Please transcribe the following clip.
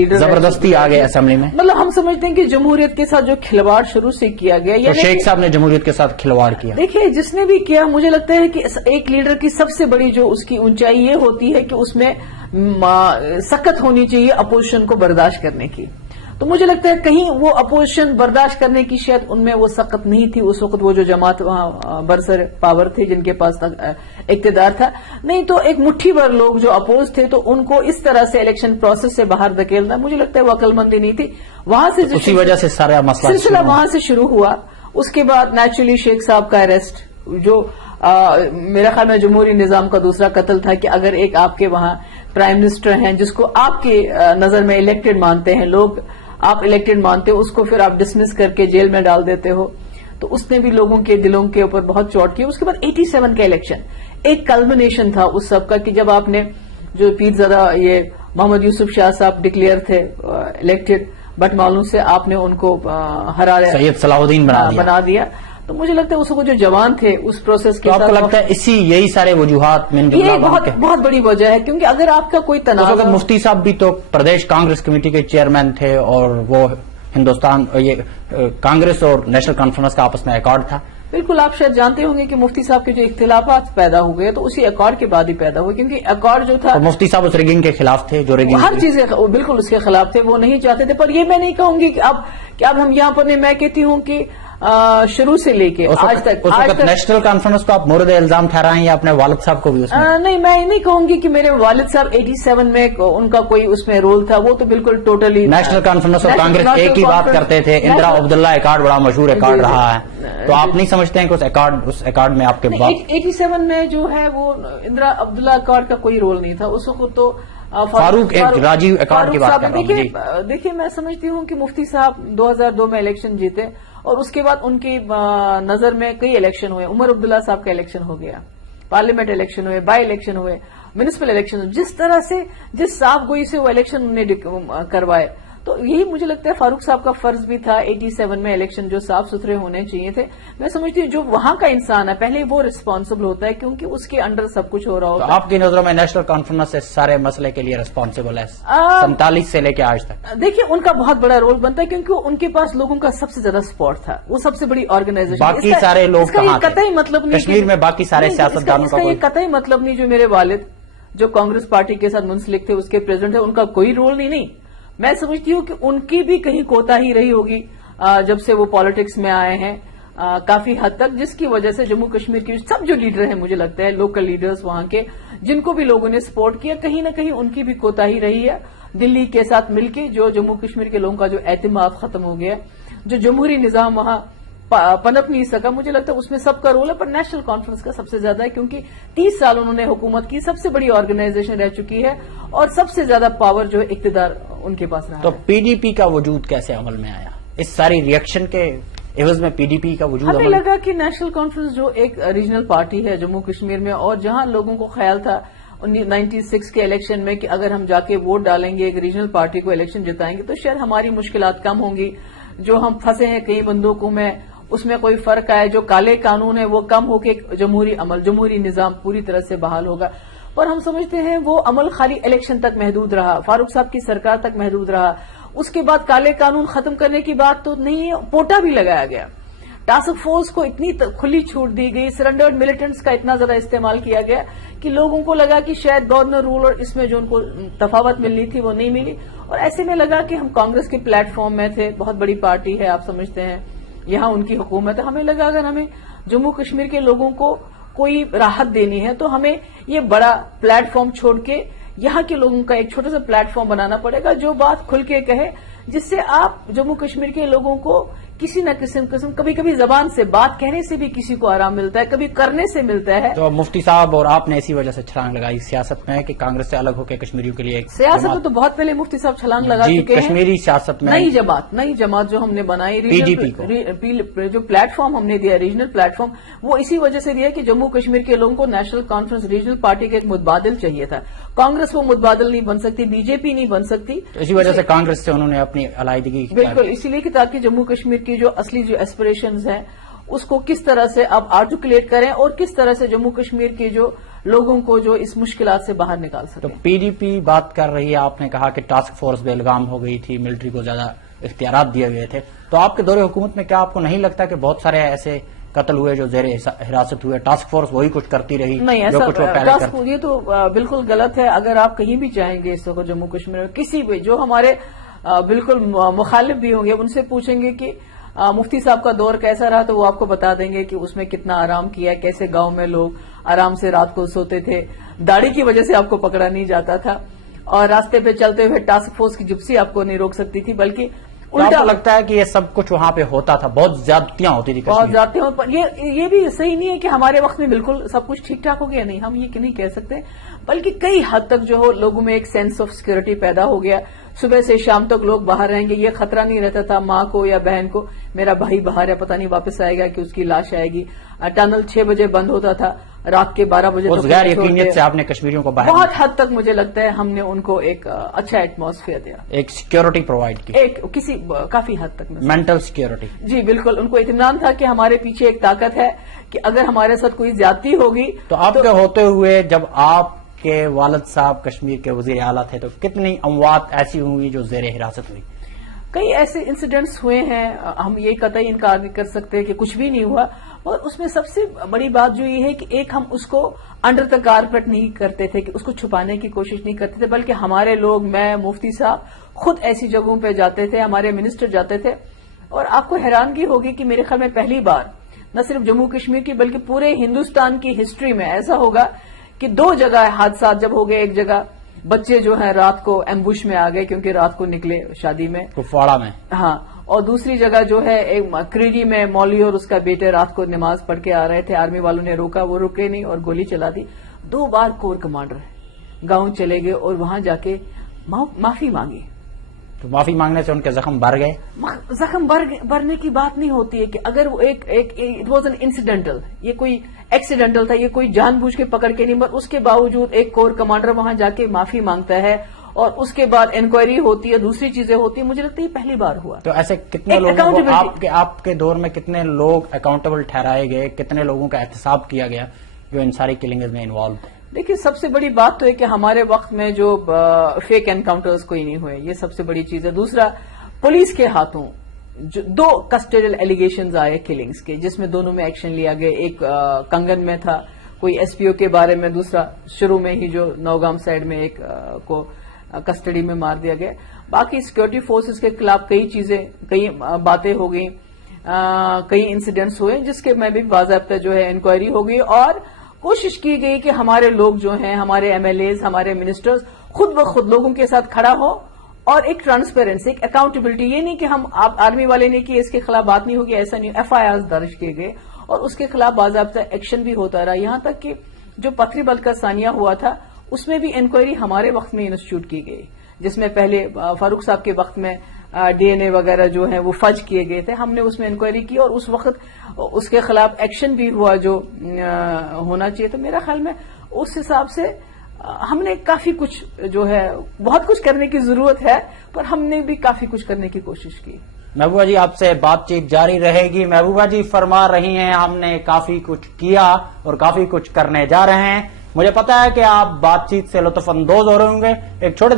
Leader زبردستی آ گئے assembly میں. مطلب ہم سمجھتے ہیں کہ جمہوریت کے ساتھ جو کھلواڑ شروع سے کیا گیا، تو شیخ صاحب نے جمہوریت کے ساتھ کھلواڑ کیا. دیکھیے جس نے بھی کیا، مجھے لگتا ہے کہ ایک لیڈر کی سب سے بڑی جو اس کی اونچائی یہ ہوتی ہے کہ اس میں سخت ہونی چاہیے اپوزیشن کو برداشت کرنے کی. تو مجھے لگتا ہے کہیں وہ اپوزیشن برداشت کرنے کی شاید ان میں وہ سخت نہیں تھی اس وقت. وہ جو جماعت وہاں برسر پاور تھے جن کے پاس اقتدار تھا، نہیں تو ایک مٹھی بھر لوگ جو اپوز تھے تو ان کو اس طرح سے الیکشن پروسیس سے باہر دھکیلنا مجھے لگتا ہے وہ عقل مندی نہیں تھی. وہاں سے اسی وجہ سے سارا مسئلہ سلسلہ وہاں سے شروع ہوا. اس کے بعد نیچرلی شیخ صاحب کا اریسٹ، جو میرا خیال میں جمہوری نظام کا دوسرا قتل تھا کہ اگر ایک آپ کے وہاں پرائم منسٹر ہیں جس کو آپ کی نظر میں الیکٹڈ مانتے ہیں لوگ، آپ الیکٹڈ مانتے ہو، اس کو پھر آپ ڈسمس کر کے جیل میں ڈال دیتے ہو، تو اس نے بھی لوگوں کے دلوں کے اوپر بہت چوٹ کی. اس کے بعد 87 کا الیکشن ایک کلمنیشن تھا اس سب کا کہ جب آپ نے جو پیرزادہ یہ محمد یوسف شاہ صاحب ڈکلیئر تھے الیکٹڈ، بٹ معلوم سے آپ نے ان کو ہرا سید صلاح الدین بنا دیا. تو مجھے لگتا ہے اس کو جو جوان تھے اس پروسیس کے ساتھ، آپ کو لگتا ہے یہی سارے وجوہات میں یہ بہت بڑی وجہ ہے؟ کیونکہ اگر آپ کا کوئی تنازع، مفتی صاحب بھی تو پردیش کانگریس کمیٹی کے چیئرمین تھے اور وہ ہندوستان یہ کانگریس اور نیشنل کانفرنس کا آپس میں ایکارڈ تھا. بالکل آپ شاید جانتے ہوں گے کہ مفتی صاحب کے جو اختلافات پیدا ہو گئے تو اسی ایکارڈ کے بعد ہی پیدا ہوئے، کیونکہ ایکارڈ جو تھا مفتی صاحب اس ریگنگ کے خلاف تھے، جو ریگنگ ہر چیز بالکل اس کے خلاف تھے، وہ نہیں چاہتے تھے. پر یہ میں نہیں کہوں گی کہ اب ہم یہاں پر میں کہتی ہوں کہ شروع سے لے کے آج تک نیشنل کانفرنس کو آپ مورد الزام ٹھہرائیں یا اپنے والد صاحب کو بھی اس میں؟ نہیں، میں نہیں کہوں گی کہ میرے والد صاحب 87 میں ان کا کوئی اس میں رول تھا، وہ تو بالکل ٹوٹلی نیشنل کانفرنس اور کانگریس ایک ہی بات کرتے تھے. اندرا عبداللہ ایکارڈ بڑا مشہور ایکارڈ رہا ہے، تو آپ نہیں سمجھتے ہیں کہ اس ایکارڈ میں آپ کے 87 میں جو ہے وہ اندرا عبداللہ ایکارڈ کا کوئی رول نہیں تھا اس وقت. تو فاروق راجیو ایکارڈ کی بات کر رہا ہوں. دیکھیے میں سمجھتی ہوں کہ مفتی صاحب 2002 میں الیکشن جیتے اور اس کے بعد ان کی نظر میں کئی الیکشن ہوئے. عمر عبداللہ صاحب کا الیکشن ہو گیا، پارلیمنٹ الیکشن ہوئے، بائی الیکشن ہوئے، میونسپل الیکشن، جس طرح سے جس صاف گوئی سے وہ الیکشن انہوں نے کروائے. تو یہی مجھے لگتا ہے فاروق صاحب کا فرض بھی تھا 87 میں الیکشن جو صاف ستھرے ہونے چاہیے تھے. میں سمجھتی ہوں جو وہاں کا انسان ہے پہلے وہ ریسپانسبل ہوتا ہے کیونکہ اس کے انڈر سب کچھ ہو رہا ہوتا ہے. آپ کی نظروں میں نیشنل کانفرنس سے سارے مسئلے کے لیے ریسپانسبل ہے 47 سے لے کے آج تک؟ دیکھیے ان کا بہت بڑا رول بنتا ہے کیونکہ ان کے پاس لوگوں کا سب سے زیادہ سپورٹ تھا، وہ سب سے بڑی آرگنائزیشن. باقی سارے لوگ کہاں تھے؟ قطعی مطلب نہیں کشمیر میں باقی سارے سیاستدانوں کا کوئی قطعی مطلب نہیں. جو میرے والد جو کانگریس پارٹی کے ساتھ منسلک تھے اس کے پریزیڈنٹ ہیں، ان کا کوئی رول نہیں. میں سمجھتی ہوں کہ ان کی بھی کہیں کوتاہی رہی ہوگی جب سے وہ پالیٹکس میں آئے ہیں کافی حد تک، جس کی وجہ سے جموں کشمیر کے سب جو لیڈر ہیں مجھے لگتا ہے لوکل لیڈرز وہاں کے جن کو بھی لوگوں نے سپورٹ کیا، کہیں نہ کہیں ان کی بھی کوتاہی رہی ہے. دلی کے ساتھ مل کے جو جموں کشمیر کے لوگوں کا جو اعتماد ختم ہو گیا، جو جمہوری نظام وہاں پنپ نہیں سکا، مجھے لگتا ہے اس میں سب کا رول ہے. پر نیشنل کانفرنس کا سب سے زیادہ ہے کیونکہ 30 سال انہوں نے حکومت کی، سب سے بڑی آرگنائزیشن رہ چکی ہے اور سب سے زیادہ پاور جو اقتدار ان کے پاس رہا. تو پی ڈی پی کا وجود کیسے عمل میں آیا؟ اس ساری ریئیکشن کے عوض میں پی ڈی پی کا وجود ہمیں لگا کہ نیشنل کانفرنس جو ایک ریجنل پارٹی ہے جموں کشمیر میں، اور جہاں لوگوں کو خیال تھا 96 کے الیکشن میں کہ اگر ہم جا کے ووٹ ڈالیں گے ایک ریجنل پارٹی کو الیکشن جتائیں گے تو شاید ہماری مشکلات کم ہوں گی، جو ہم پھنسے ہیں کئی بندوقوں میں اس میں کوئی فرق آئے، جو کالے قانون ہے وہ کم ہو کے جمہوری عمل جمہوری نظام پوری طرح سے بحال ہوگا. پر ہم سمجھتے ہیں وہ عمل خالی الیکشن تک محدود رہا، فاروق صاحب کی سرکار تک محدود رہا. اس کے بعد کالے قانون ختم کرنے کی بات تو نہیں ہے، پوٹا بھی لگایا گیا، ٹاسک فورس کو اتنی کھلی چھوٹ دی گئی، سرنڈرڈ ملیٹنٹس کا اتنا زیادہ استعمال کیا گیا کہ لوگوں کو لگا کہ شاید گورنر رول اور اس میں جو ان کو تفاوت ملنی تھی وہ نہیں ملی. اور ایسے میں لگا کہ ہم کانگریس کے پلیٹ فارم میں تھے، بہت بڑی پارٹی ہے آپ سمجھتے ہیں، یہاں ان کی حکومت ہے. ہمیں لگا اگر ہمیں جموں کشمیر کے لوگوں کو کوئی راحت دینی ہے تو ہمیں یہ بڑا پلیٹ فارم چھوڑ کے یہاں کے لوگوں کا ایک چھوٹا سا پلیٹ فارم بنانا پڑے گا جو بات کھل کے کہے، جس سے آپ جموں کشمیر کے لوگوں کو کسی نہ کسی قسم کبھی کبھی زبان سے بات کہنے سے بھی کسی کو آرام ملتا ہے، کبھی کرنے سے ملتا ہے. تو مفتی صاحب اور آپ نے اسی وجہ سے چھلانگ لگائی سیاست میں کہ کانگریس سے الگ ہو کے کشمیریوں کے لیے سیاست میں تو بہت پہلے مفتی صاحب چھلانگ لگا چکے ہیں. کشمیری سیاست میں نئی جماعت جو ہم نے بنائی پی ڈی پی کو جو پلیٹ فارم ہم نے دیا ریجنل پلیٹ فارم، وہ اسی وجہ سے دیا کہ جموں کشمیر کے لوگوں کو نیشنل کانفرنس ریجنل پارٹی کا ایک متبادل چاہیے تھا. کانگریس وہ متبادل نہیں بن سکتی، بی جے پی نہیں بن سکتی، اسی وجہ سے کانگریس سے انہوں نے اپنی علیحدگی بالکل اسی لیے کہ تاکہ جموں کشمیر کی جو اصلی جو ایسپریشنز ہیں اس کو کس طرح سے آپ آرٹیکولیٹ کریں اور کس طرح سے جموں کشمیر کی جو لوگوں کو جو اس مشکلات سے باہر نکال سکیں. تو پی ڈی پی بات کر رہی ہے، آپ نے کہا کہ ٹاسک فورس بے لگام ہو گئی تھی، ملٹری کو زیادہ اختیارات دیے گئے تھے، تو آپ کے دور حکومت میں کیا آپ کو نہیں لگتا کہ بہت سارے ایسے قتل ہوئے جو زیر حراست ہوئے، ٹاسک فورس وہی کچھ کرتی رہی؟ نہیں، جو کچھ وہ پہلے ایسا یہ تو بالکل غلط ہے. اگر آپ کہیں بھی جائیں گے اس وقت جموں کشمیر میں، کسی بھی جو ہمارے بالکل مخالف بھی ہوں گے، ان سے پوچھیں گے کہ مفتی صاحب کا دور کیسا رہا، تو وہ آپ کو بتا دیں گے کہ اس میں کتنا آرام کیا، کیسے گاؤں میں لوگ آرام سے رات کو سوتے تھے، داڑھی کی وجہ سے آپ کو پکڑا نہیں جاتا تھا، اور راستے پہ چلتے ہوئے ٹاسک فورس کی جپسی آپ کو نہیں روک سکتی تھی، بلکہ الٹا لگتا ہے کہ یہ سب کچھ وہاں پہ ہوتا تھا، بہت زیادتیاں ہوتی تھی. بہت زیادتیاں. یہ بھی صحیح نہیں ہے کہ ہمارے وقت میں بالکل سب کچھ ٹھیک ٹھاک ہو گیا، نہیں، ہم یہ نہیں کہہ سکتے، بلکہ کئی حد تک جو ہو لوگوں میں ایک سینس آف سیکورٹی پیدا ہو گیا. صبح سے شام تک لوگ باہر رہیں گے، یہ خطرہ نہیں رہتا تھا ماں کو یا بہن کو میرا بھائی باہر ہے، پتہ نہیں واپس آئے گا کہ اس کی لاش آئے گی. ٹنل 6 بجے بند ہوتا تھا، رات کے 12 بجے اس غیر یقینیت سے آپ نے کشمیریوں کو باہر بہت حد تک مجھے لگتا ہے ہم نے ان کو ایک اچھا ایٹماسفیئر دیا، ایک سیکیورٹی پرووائڈ کی، کافی حد تک مینٹل سیکیورٹی. جی بالکل. ان کو اطمینان تھا کہ ہمارے پیچھے ایک طاقت ہے کہ اگر ہمارے ساتھ کوئی زیادتی ہوگی تو آپ کے ہوتے ہوئے جب آپ کے والد صاحب کشمیر کے وزیر اعلیٰ تھے تو کتنی اموات ایسی ہوئی جو زیر حراست ہوئی؟ کئی ایسے انسیڈنٹس ہوئے ہیں، ہم یہ قطعی انکار نہیں کر سکتے کہ کچھ بھی نہیں ہوا، اور اس میں سب سے بڑی بات جو یہ ہے کہ ایک ہم اس کو انڈر دا کارپیٹ نہیں کرتے تھے، کہ اس کو چھپانے کی کوشش نہیں کرتے تھے، بلکہ ہمارے لوگ، میں، مفتی صاحب خود ایسی جگہوں پہ جاتے تھے، ہمارے منسٹر جاتے تھے. اور آپ کو حیرانگی ہوگی کہ میرے خیال میں پہلی بار نہ صرف جموں کشمیر کی بلکہ پورے ہندوستان کی ہسٹری میں ایسا ہوگا کہ 2 جگہ حادثات جب ہو گئے. ایک جگہ بچے جو ہیں رات کو ایمبوش میں آ گئے کیونکہ رات کو نکلے شادی میں، کپواڑہ میں، ہاں، اور دوسری جگہ جو ہے ایک کریری میں مولوی اور اس کا بیٹے رات کو نماز پڑھ کے آ رہے تھے، آرمی والوں نے روکا، وہ رکے نہیں اور گولی چلا دی. 2 بار کور کمانڈر گاؤں چلے گئے اور وہاں جا کے معافی مانگی. تو معافی مانگنے سے ان کے زخم بھر گئے؟ زخم بھرنے کی بات نہیں ہوتی ہے کہ اگر وہ اٹ واز این انسیڈنٹل، یہ کوئی ایکسیڈنٹل تھا، یہ کوئی جان بوجھ کے پکڑ کے نہیں، مگر اس کے باوجود ایک کور کمانڈر وہاں جا کے معافی مانگتا ہے اور اس کے بعد انکوائری ہوتی ہے، دوسری چیزیں ہوتی ہیں. مجھے لگتا ہے یہ پہلی بار ہوا. تو ایسے کتنے لوگوں کو آپ کے دور میں کتنے لوگ اکاؤنٹیبل ٹھہرائے گئے، کتنے لوگوں کا احتساب کیا گیا جو ان ساری کلنگز میں انوالو تھے؟ دیکھیے، سب سے بڑی بات تو ہے کہ ہمارے وقت میں جو فیک انکاؤنٹرز کوئی نہیں ہوئے، یہ سب سے بڑی چیز ہے. دوسرا، پولیس کے ہاتھوں 2 کسٹڈیل ایلیگیشنز آئے کلنگز کے، جس میں دونوں میں ایکشن لیا گیا. ایک کنگن میں تھا کوئی ایس پی او کے بارے میں، دوسرا شروع میں ہی جو نوگام سائڈ میں ایک کو کسٹڈی میں مار دیا گیا. باقی سیکورٹی فورسز کے خلاف کئی باتیں ہو گئی، کئی انسیڈنٹس ہوئے جس کے میں بھی باضابطہ جو ہے انکوائری ہو گئی، اور کوشش کی گئی کہ ہمارے لوگ جو ہیں، ہمارے ایم ایل ایز، ہمارے منسٹرز خود بخود لوگوں کے ساتھ کھڑا ہو، اور ایک ٹرانسپیرنسی، ایک اکاؤنٹیبلٹی. یہ نہیں کہ ہم آرمی والے نے کی اس کے خلاف بات نہیں ہوگی، ایسا نہیں. ایف آئی آر درج کیے گئے اور اس کے خلاف باضابطہ ایکشن بھی ہوتا رہا، یہاں تک کہ جو پتھری بل کا ثانیہ ہوا تھا اس میں بھی انکوائری ہمارے وقت میں انسٹیٹیوٹ کی گئی، جس میں پہلے فاروق صاحب کے وقت میں ڈی این اے وغیرہ جو ہیں وہ فج کیے گئے تھے. ہم نے اس میں انکوائری کی اور اس وقت اس کے خلاف ایکشن بھی ہوا جو ہونا چاہیے. تو میرا خیال میں اس حساب سے ہم نے کافی کچھ جو ہے، بہت کچھ کرنے کی ضرورت ہے، پر ہم نے بھی کافی کچھ کرنے کی کوشش کی. محبوبہ جی، آپ سے بات چیت جاری رہے گی. محبوبہ جی فرما رہی ہیں ہم نے کافی کچھ کیا اور کافی کچھ کرنے جا رہے ہیں. مجھے پتا ہے کہ آپ بات چیت سے لطف اندوز ہو رہے ہوں گے. ایک چھوٹے